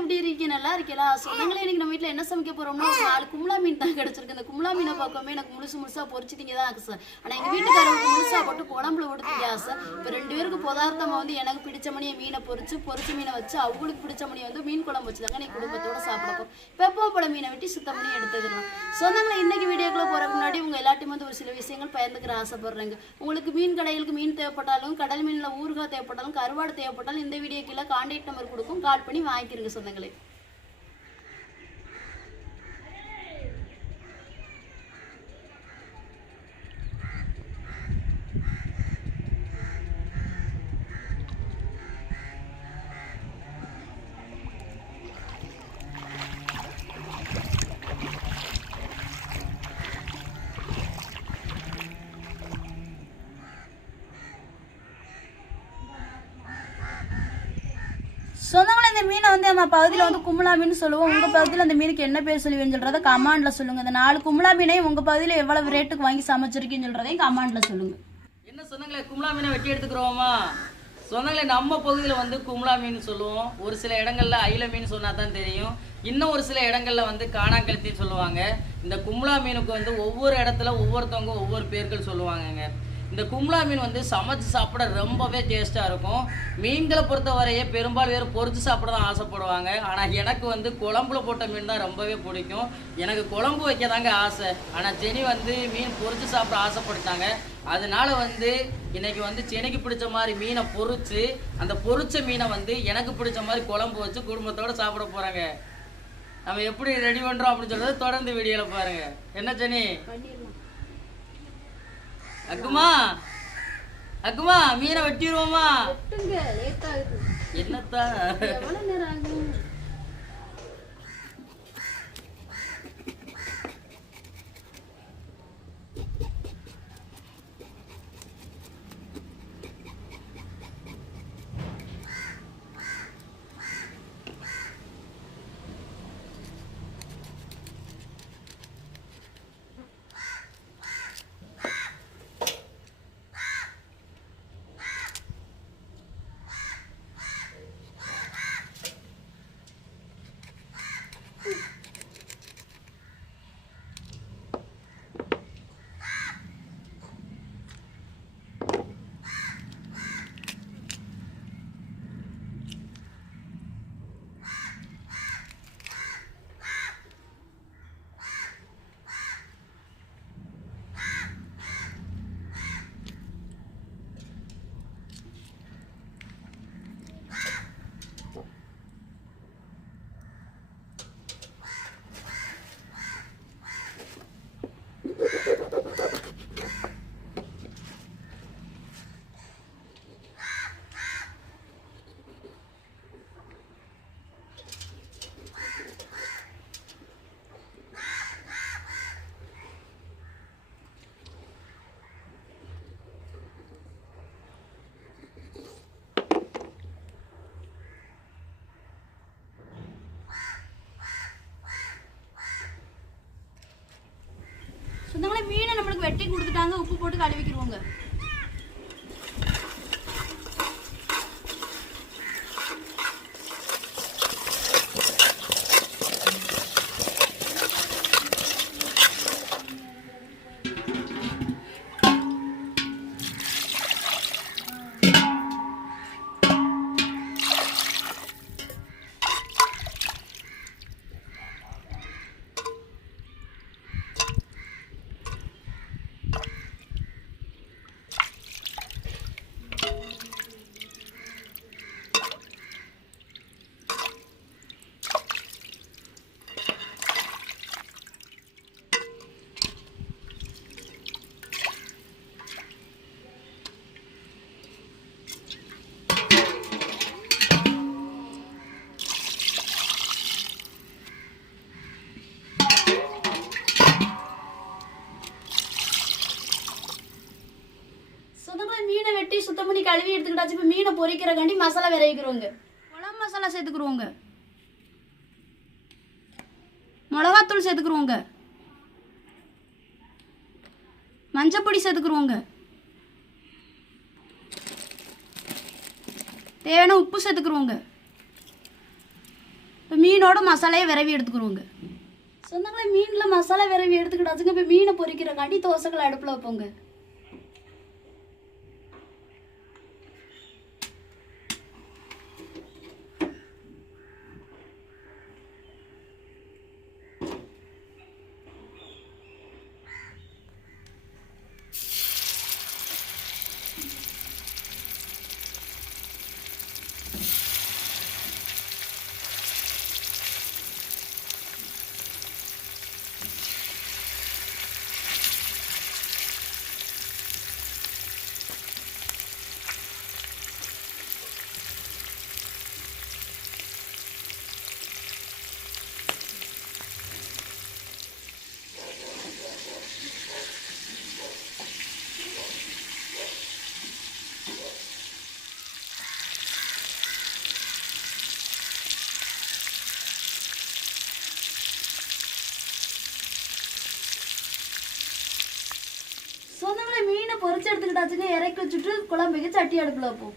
எப்படி இருக்கீங்க? நல்லா இருக்கீங்களா? சொந்தங்களே இன்னைக்கு நம்ம வீட்டில் என்ன சமைக்க போறோம்னா ஒரு நாலு கும்ளா மீன் தான் கிடைச்சிருக்கு. இந்த கும்ளா மீனை பார்க்கவே எனக்கு முழுசு முழுசா பொறிச்சிட்டீங்க தான் ஆசை. ஆனால் எங்கள் வீட்டுக்காரருக்கு முழுசா போட்டு குழம்புல விடுத்தீங்க ஆசை. இப்போ ரெண்டு பேருக்கு பதார்த்தமாக வந்து எனக்கு பிடிச்ச மணியை மீனை பொறிச்சு பொறிச்சு மீனை வச்சு அவங்களுக்கு பிடிச்ச மணியை வந்து மீன் குழம்பு வச்சுதாங்க நீ குடும்பத்தோட சாப்பிட போறோம் பெப்போ பழ மீனை வெட்டி சுத்தம் பண்ணி எடுத்துக்கலாம் சொந்தங்களை இன்னைக்கு வீடியோக்குள்ள போகிற முன்னாடி உங்கள் எல்லாத்தையும் வந்து ஒரு சில விஷயங்கள் பயந்துக்கிற ஆசைப்படுறேங்க. உங்களுக்கு மீன் கடைகளுக்கு மீன் தேவைப்பட்டாலும் கடல் மீனில் ஊறுகாய் தேவைப்பட்டாலும் கருவாடு தேவைப்பட்டாலும் இந்த வீடியோ கீழே கான்டாக்ட் நம்பர் கொடுக்கும். கால் பண்ணி வாங்கிக்கிறங்க சொந்த சொந்தங்களே இந்த வந்து நம்ம பகுதியில் வந்து கும்லா மீன் சொல்லுவோம். உங்கள் பகுதியில் அந்த மீனுக்கு என்ன பேர் சொல்லுவீங்கன்னு சொல்கிறத கமாண்டில் சொல்லுங்கள் இந்த நாலு கும்பலா மீனையும் உங்கள் பகுதியில் எவ்வளவு ரேட்டுக்கு வாங்கி சமைச்சிருக்கீங்கன்னு சொல்கிறதையும் கமாண்டில் சொல்லுங்கள் என்ன சொந்தங்களே கும்ளா மீனை வெட்டி எடுத்துக்கிறோமா? சொந்தங்களே நம்ம பகுதியில் வந்து கும்ளா மீன் சொல்லுவோம். ஒரு சில இடங்களில் அயில மீன் சொன்னால் தான் தெரியும். இன்னும் ஒரு சில இடங்களில் வந்து காணாங்கழுத்தி சொல்லுவாங்க. இந்த கும்ளா மீனுக்கு வந்து ஒவ்வொரு இடத்துல ஒவ்வொருத்தவங்க ஒவ்வொரு பேர்கள் சொல்லுவாங்கங்க. இந்த கும்ளா மீன் வந்து சமைச்சு சாப்பிட ரொம்பவே டேஸ்ட்டாக இருக்கும். மீன்களை பொறுத்தவரையே பெரும்பாலும் பேர் பொறிச்சு சாப்பிட தான் ஆசைப்படுவாங்க. ஆனால் எனக்கு வந்து குழம்புல போட்ட மீன் தான் ரொம்பவே பிடிக்கும். எனக்கு குழம்பு வைக்க தாங்க ஆசை. ஆனால் ஜெனி வந்து மீன் பொறிச்சு சாப்பிட ஆசைப்பட்டாங்க அதனால வந்து இன்னைக்கு வந்து செனிக்கு பிடிச்ச மாதிரி மீனை பொறிச்சு அந்த பொறிச்ச மீனை வந்து எனக்கு பிடிச்ச மாதிரி குழம்பு வச்சு குடும்பத்தோடு சாப்பிட போகிறாங்க நம்ம எப்படி ரெடி பண்ணுறோம் அப்படின்னு சொல்கிறது தொடர்ந்து வீடியோவில் பாருங்கள் என்ன ஜெனி? அக்குமா. அக்குமா மீனை வெட்டிடுவோமா என்னத்தா? எவ்வளோ நேரம் ஆகும் சொந்தங்களே மீனை நம்மளுக்கு வெட்டி கொடுத்துட்டாங்க உப்பு போட்டு கழுவிக்கிடுவோங்க கழுவி இப்போ மீனை பொரிக்கிறக்காண்டி மசாலா விரைக்கிறோங்க குழம்பு மசாலா சேர்த்துக்குருவோங்க மிளகாத்தூள் சேர்த்துக்குருவோங்க மஞ்சப்பொடி சேர்த்துக்குருவோங்க தேவையான உப்பு சேர்த்துக்குருவோங்க இப்போ மீனோட மசாலையை விரவி எடுத்துக்குருவோங்க சொந்தங்களே மீனில் மசாலா விரவி எடுத்துக்கிட்டாச்சுங்க இப்போ மீனை பொரிக்கிறக்காண்டி தோசைகளை அடுப்பில் வைப்போங்க. பொறிச்சு பொரிச்சு எடுத்துக்கிட்டாச்சுங்க இறக்கி வச்சுட்டு குழம்புக்கு சட்டி அடுப்பில் வைப்போம்.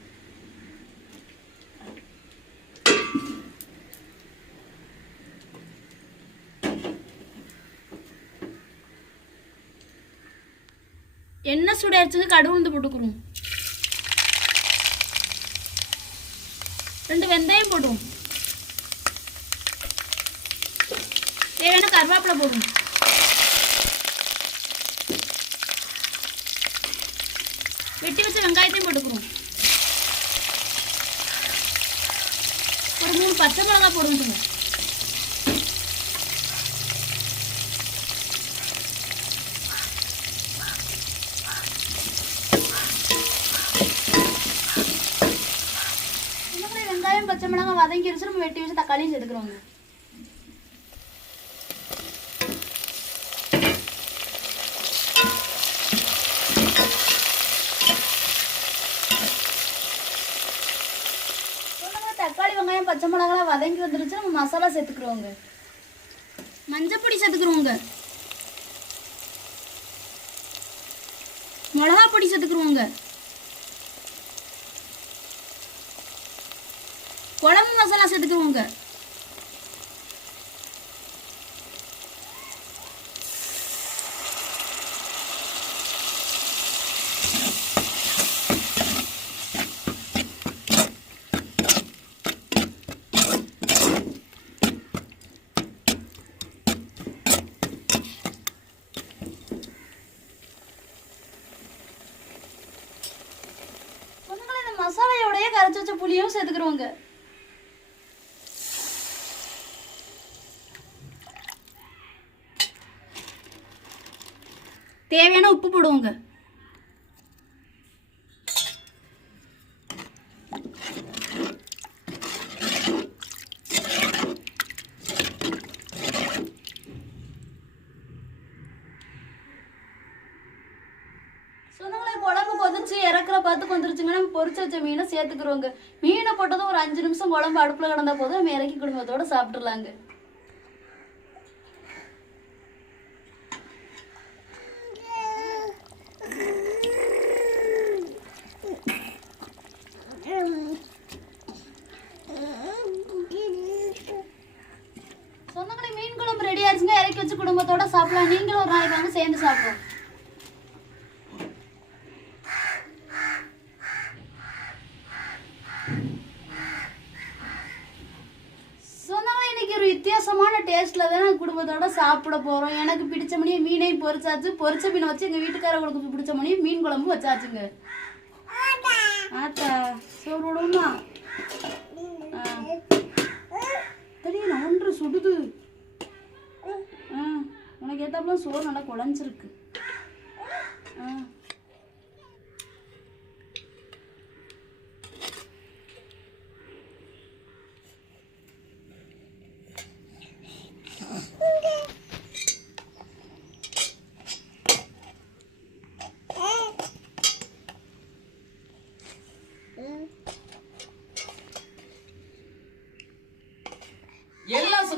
எண்ணெய் சுடாச்சுங்க கடுகு உளுந்து போட்டுக்கிறோம். ரெண்டு வெந்தயம் போடுவோம். தேவையான கருவேப்பிலை போடுவோம் வெட்டி வச்ச வெங்காயத்தையும் போட்டுக்கிறோம் ஒரு மூணு பச்சை மிளகாய் போடுவோம் வெங்காயம் பச்சை மிளகாய் வதங்கிருச்சு நம்ம வெட்டி வச்சு தக்காளியும் சேர்த்துக்கிறோங்க. வதங்கி வந்துருச்சு நம்ம மசாலா சேர்த்துக்கிறோங்க. மஞ்சப்பொடி சேர்த்துக்கிறோங்க. மிளகா பொடி சேர்த்துக்கிறோங்க. குழம்பு மசாலா சேர்த்துக்கிறோங்க சொந்தங்களே இந்த மசாலையோடய வச்ச புளியும் சேர்த்துக்கிறோங்க தேவையான உப்பு போடுவோங்க சொன்னாங்களே குழம்பு கொதிச்சு இறக்குற பார்த்து வந்துருச்சுங்க நம்ம பொரிச்சு வச்ச மீனை சேர்த்துக்கிறோங்க மீனை போட்டதும் ஒரு அஞ்சு நிமிஷம் குழம்பு அடுப்புல கிடந்தா போதும். நம்ம இறக்கி குடும்பத்தோட சாப்பிட்டுறலாங்க சொந்தங்களே மீன் குழம்பு ரெடி ஆச்சுங்க இறக்கி வச்சு குடும்பத்தோட சாப்பிடலாம் நீங்களும் ஒரு நாளைக்கு வந்து சேர்ந்து சாப்பிடுவோம் சொந்தங்களே இன்னைக்கு ஒரு வித்தியாசமான டேஸ்ட்ல தான் நாங்கள் குடும்பத்தோட சாப்பிட போறோம். எனக்கு பிடிச்ச மணியே மீனையும் பொரிச்சாச்சு. பொரிச்ச மீனை வச்சு எங்க வீட்டுக்காரங்களுக்கு பிடிச்ச மணியே மீன் குழம்பு வச்சாச்சுங்க. ஆத்தா சோறு விடுமா தெரியல ஒன்று சுடுது. ஆ உனக்கு ஏற்றாப்புல சோறு நல்லா குழஞ்சிருக்கு. ஆ.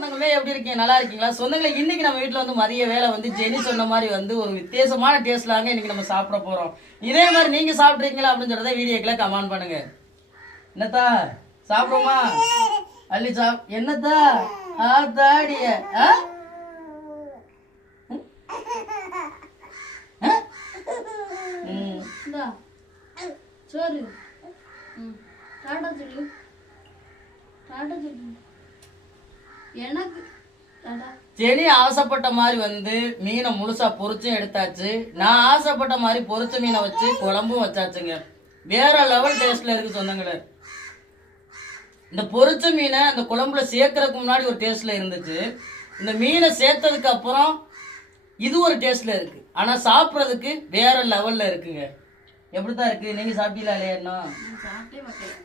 சொந்தங்களே எப்படி இருக்கீங்க? நல்லா இருக்கீங்களா? சொந்தங்களை இன்னைக்கு நம்ம வீட்டில் வந்து மதிய வேலை வந்து ஜெனி சொன்ன மாதிரி வந்து ஒரு வித்தியாசமான டேஸ்ட்லாங்க இன்னைக்கு நம்ம சாப்பிட போறோம். இதே மாதிரி நீங்க சாப்பிட்றீங்களா அப்படின்னு சொல்றத வீடியோக்குள்ள கமெண்ட் பண்ணுங்க. என்னத்தா சாப்பிடுமா அள்ளி சாப் என்னத்தா? ஆ தாடிய ஆ? சோறு. ம் டாடா சொல்லு டாடா சொல்லு எனக்கு ஜெனி ஆசைப்பட்ட மாதிரி வந்து மீனை முழுசா பொரிச்சும் எடுத்தாச்சு. நான் ஆசைப்பட்ட மாதிரி பொரிச்ச மீனை வச்சு குழம்பும் வச்சாச்சுங்க. வேற லெவல் டேஸ்ட்ல இருக்கு சொந்தங்களே. இந்த பொரிச்ச மீனை அந்த குழம்புல சேர்க்கறதுக்கு முன்னாடி ஒரு டேஸ்ட்ல இருந்துச்சு. இந்த மீனை சேர்த்ததுக்கு அப்புறம் இது ஒரு டேஸ்ட்ல இருக்கு. ஆனா சாப்பிட்றதுக்கு வேற லெவல்ல இருக்குங்க. எப்படித்தான் இருக்கு? நீங்க சாப்பிட்டீங்களா இல்லையா மாட்டேன்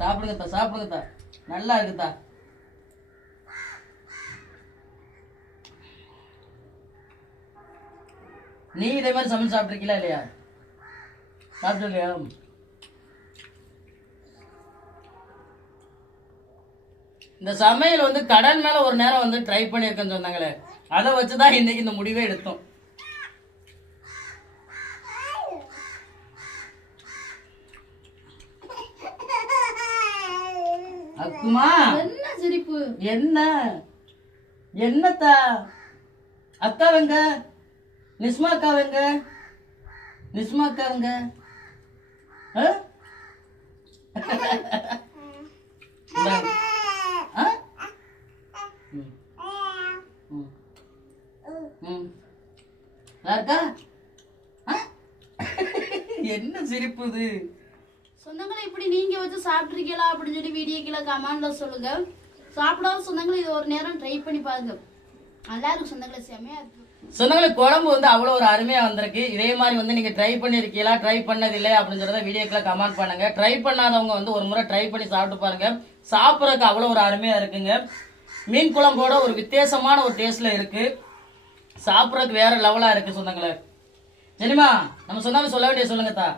சாப்பிடுங்கத்தா சாப்பிடுங்கத்தா. நல்லா இருக்குதா நீ இதே மாதிரி சமைச்சு சாப்பிட்ருக்கீங்களா இல்லையா? சாப்பிட்டு இல்லையா இந்த சமையல் வந்து கடன் மேல ஒரு நேரம் வந்து ட்ரை பண்ணியிருக்கேன்னு சொன்னாங்களே. அதை வச்சுதான் இன்னைக்கு இந்த முடிவே எடுத்தோம். அக்குமா! என்ன சிரிப்பு? என்ன? என்னத்தா? அக்கா வெங்க நிஸ்மா அக்கா வெங்க நிஸ்மா அக்கா வெங்க ஆ? ஆ? ம். ஆ? என்ன சிரிப்பு இது? சொந்தங்களை இப்படி நீங்க வச்சு சாப்பிட்ருக்கீங்களா அப்படின்னு சொல்லி வீடியோ கீழே கமெண்ட்ல சொல்லுங்க. சாப்பிடாத சொந்தங்களை இது ஒரு நேரம் ட்ரை பண்ணி பாருங்க. நல்லா இருக்கும் சொந்தங்களை செமையா குழம்பு வந்து அவ்வளோ ஒரு அருமையாக வந்திருக்கு. இதே மாதிரி வந்து நீங்கள் ட்ரை பண்ணிருக்கீங்களா? ட்ரை பண்ணதில்லை அப்படின்னு சொல்றத வீடியோக்குள்ள கமெண்ட் பண்ணுங்கள் ட்ரை பண்ணாதவங்க வந்து ஒரு முறை ட்ரை பண்ணி சாப்பிட்டு பாருங்கள் சாப்பிட்றதுக்கு அவ்வளோ ஒரு அருமையாக இருக்குங்க. மீன் குழம்போட ஒரு வித்தியாசமான ஒரு டேஸ்ட்டில் இருக்குது சாப்பிட்றதுக்கு வேற லெவலாக இருக்குது சொந்தங்களே. சரிம்மா நம்ம சொன்னாலும் சொல்ல வேண்டிய சொல்லுங்கத்தா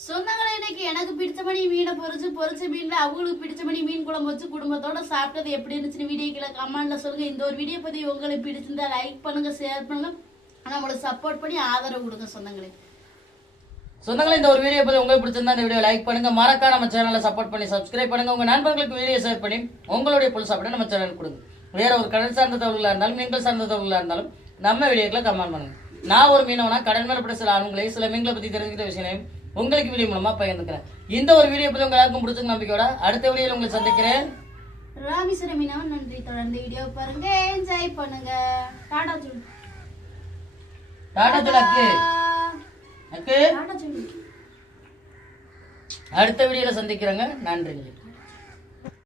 சொந்தங்களே இன்னைக்கு எனக்கு பிடிச்சபடி மீனை பொறிச்சு பொறிச்ச மீன்ல அவங்களுக்கு பிடிச்சபடி மீன் குழம்பு வச்சு குடும்பத்தோட சாப்பிட்டது எப்படி இருந்துச்சுன்னு வீடியோ கீழே கமெண்ட்ல சொல்லுங்க. இந்த ஒரு வீடியோ பத்தி உங்களுக்கு பிடிச்சிருந்தா லைக் பண்ணுங்க ஷேர் பண்ணுங்க. நம்மளுக்கு சப்போர்ட் பண்ணி ஆதரவு கொடுங்க சொந்தங்களே. சொந்தங்களே இந்த ஒரு வீடியோ பத்தி உங்களுக்கு பிடிச்சிருந்தா இந்த வீடியோ லைக் பண்ணுங்க. மறக்காம நம்ம சேனலை சப்போர்ட் பண்ணி சப்ஸ்கிரைப் பண்ணுங்க. உங்க நண்பர்களுக்கு வீடியோ ஷேர் பண்ணி உங்களுடைய புல் சாப்பிட நம்ம சேனல் கொடுங்க. வேற ஒரு கடல் சார்ந்த தொழிலா இருந்தாலும் மீன்கள் சார்ந்த தொழிலா இருந்தாலும் நம்ம வீடியோக்களை கமெண்ட் பண்ணுங்க. நான் ஒரு மீனவனா கடல் மேல பிடிச்ச சில ஆளுங்களை சில மீன்களை பத்தி தெரிஞ்சுக்கிட்ட விஷயம் உங்களுக்கு வீடியோ மூலமா பகிர்ந்துக்கிறேன். இந்த ஒரு வீடியோ பத்தி உங்க எல்லாருக்கும் பிடிச்ச நம்பிக்கையோட அடுத்த வீடியோல உங்களை சந்திக்கிறேன். ராமேஸ்வரம் மீனவன் நன்றி. தொடர்ந்து வீடியோ பாருங்க. என்ஜாய் பண்ணுங்க. டாடா சொல்லு டாடா துலக்கு அக்கு. சொல்லு அடுத்த வீடியோல சந்திக்கிறேங்க. நன்றிங்க.